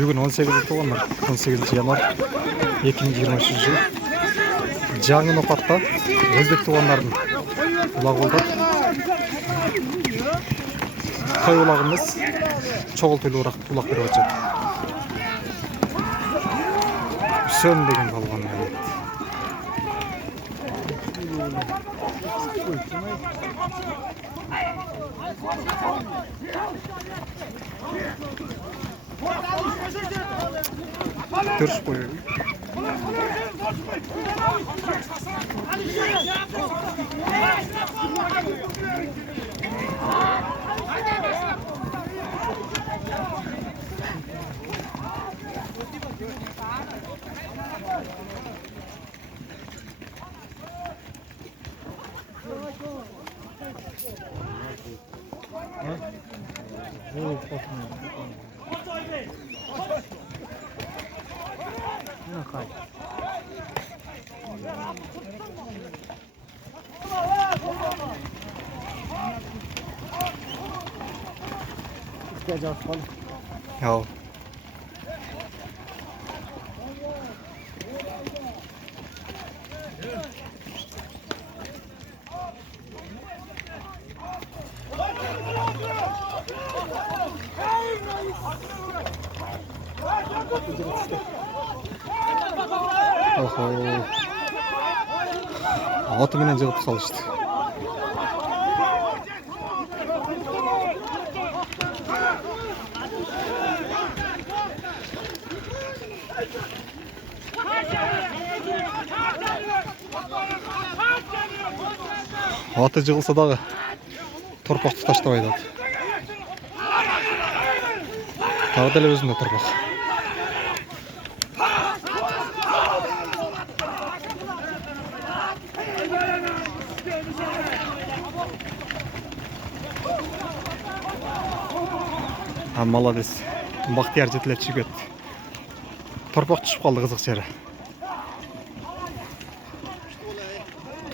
Bugün 18 tuğanlar, 18 yanvar 2023 yıl. Жаңы Ноқатта өзбек туғандардың ұлағы болды. Той ұлағымыз чоғыл тойлы ұлақ беріп өтеді. Үсен деген қалған әлет. Дұрыс қойы. Ja. Аты менен жығып салышты. Аты жығылса дағы торпақты таштабай дады. Тағы дәлі өзінде торпақ. Молодец. Бақтияр жетілер чүйгет. Торпақ түшіп қалды қызық жері.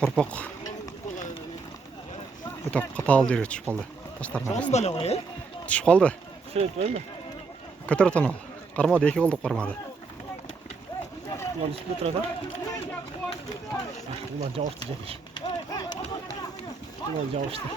Торпақ өте қатал жерге түшіп қалды. Таштардың арасында. Түшіп қалды. Көтер отан ол. Қармады, екі қолдық қармады. Ulan cavuştu Cemil. Ulan cavuştu.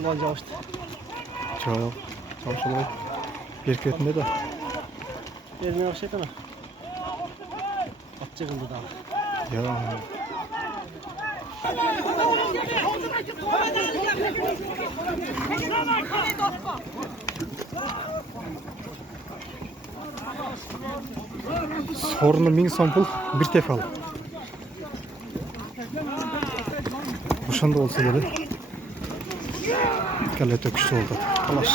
Ulan cavuştu. Çok olay. Bir kötünde de. Yerine bak şeytana. At çıkıldı daha. Ya. Sorunu 1000 сом пул bir tef al. Ошондо болсо деле. Кале төкүштүү болду. Алаш.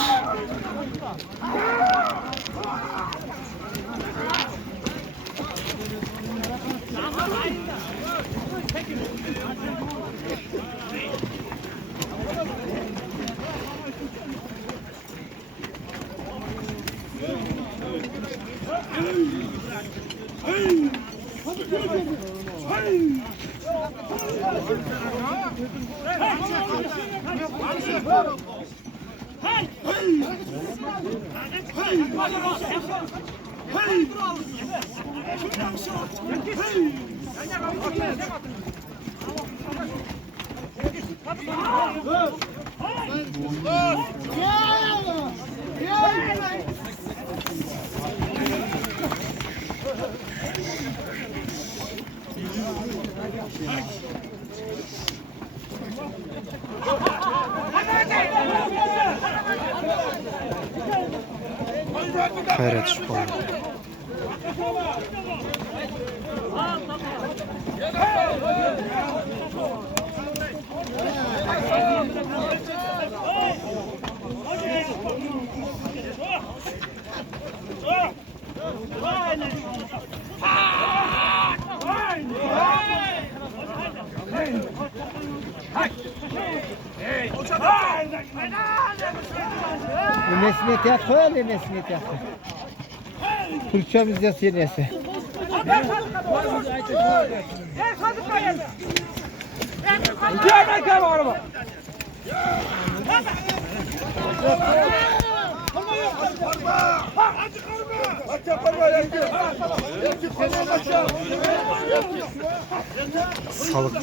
Hayret şu an. Sinet yat koy eline sinet yat. Fırçamızda senesi. Sadık.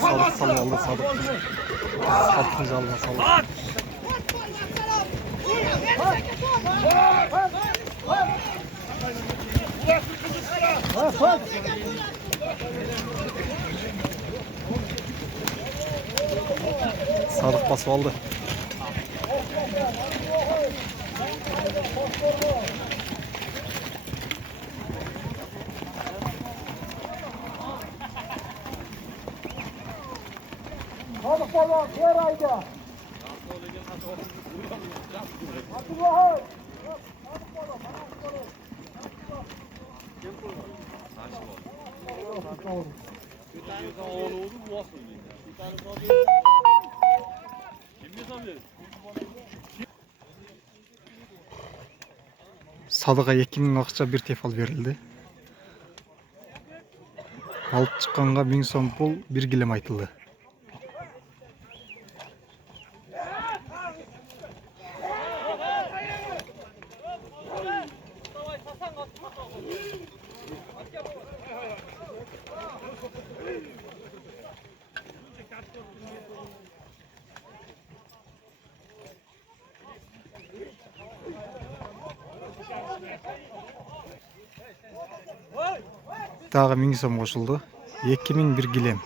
Sadık salı aldı Sadık. Altıncı aldı Sadık. Sadık bası aldı. Sadık baba ver ayda. Sadık'a 2000 akça bir tefal verildi. Alıp çıkkanға 1000 сом pul bir gilem aytıldı. Тағы 1000 сом қосылды. 2000 bir gilem.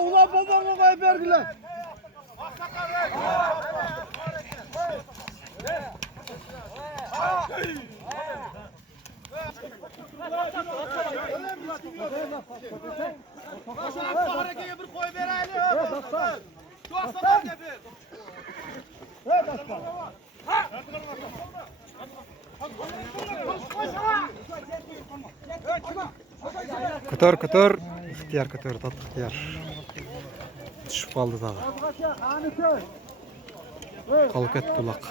Ulan babamı koy vergiler. Bir koy verelim. Çok sabah gibi. Көтөр, көтөр. İhtiyar көтөр, tat ihtiyar. Düşüp kaldı dağı. Kalıp et bulak.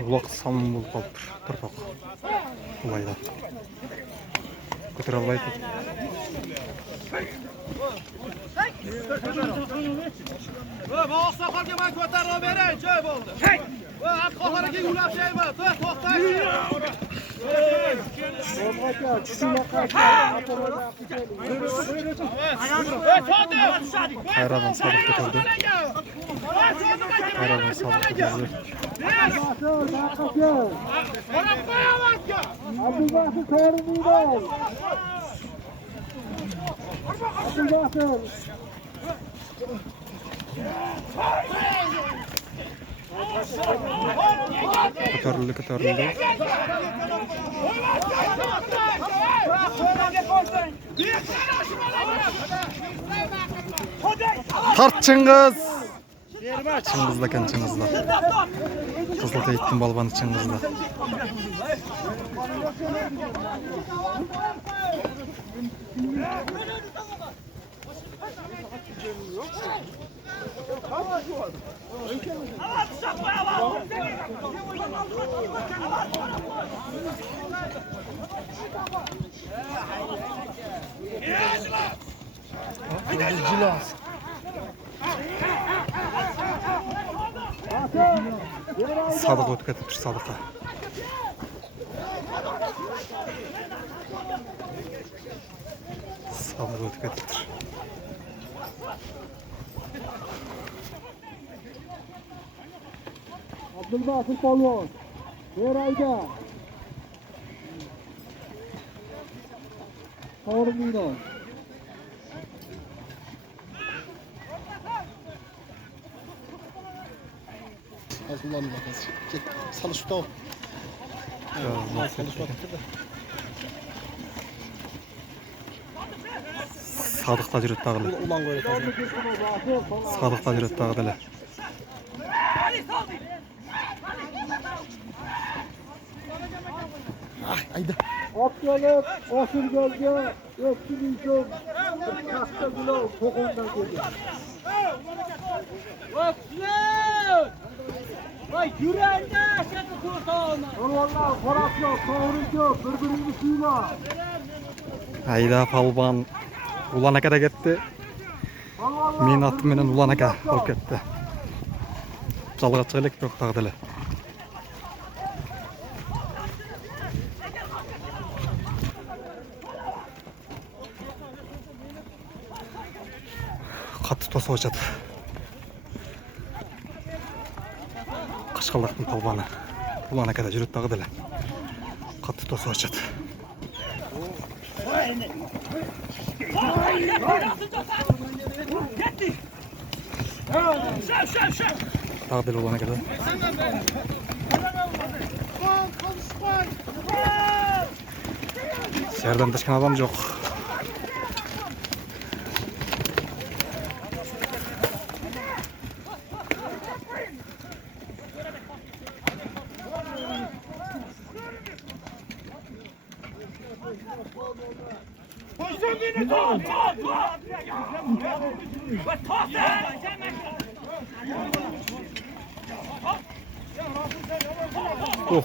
Улак самын болып қалыптыр, тұрпақ. Бұлайда. Көтір алай тұр. Bağ sakarga ben kötər o verən, köy oldu. At qoxara ki, yulap şey var, toxtayın. Hayradan Sadık götürdü. Hayradan Sadık götürdü. Kötürüldü. Tart Çıngiz. Çingiz'da ekan Çingiz'da. Kızılta yettin balbanı Çingiz'da. Sadık o'tib ketibdi Sadık'a. Sadık o'tib ketibdi. Abdulbasir polvon. Berayda. To'g'ri Hazırlanma bakası. Git salış tut. Sadık'ta жүрөт дагы эле. Ulan koyuyor. Sadık'ta жүрөт дагы эле. Ayda. Ot gelip, osur geldi. Öpsün için. Kasta gülü tokundan geldi. Vay yüreğinde aşağıda kurtağına. Vallahi Faraf yok, doğru yok. Birbirini suyla. Ayda palban Ulan aka da ketdi. Men atım menen Ulan aka olup ketdi. Жалга чыга элек бирок дагы деле. Катты тосуп атат. Кашкалдактын талбаны. Ulan aka da жүрөт дагы деле. Катты тосуп атат. Dağ deli olana kadar. Şehirden dışkan adam yok. Oh.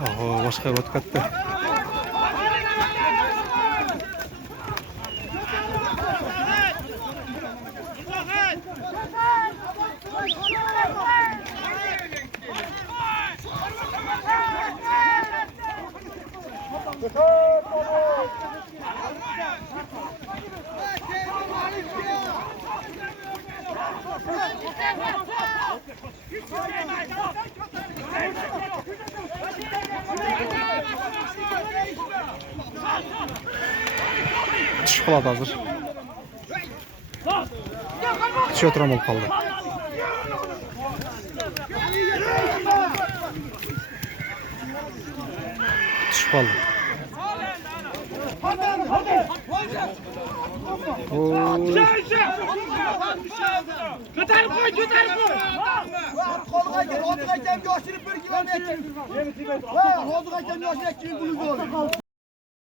Oho, başka rot kattı. Şokolade hazır. Çiğ oturam olup kaldı. Şokolade. Götürüp koy, götürüp koy. Kolga gel, otuğa gel, götürüp bir kilometre. Ha, otuğa gel, götürüp 2 kilometre.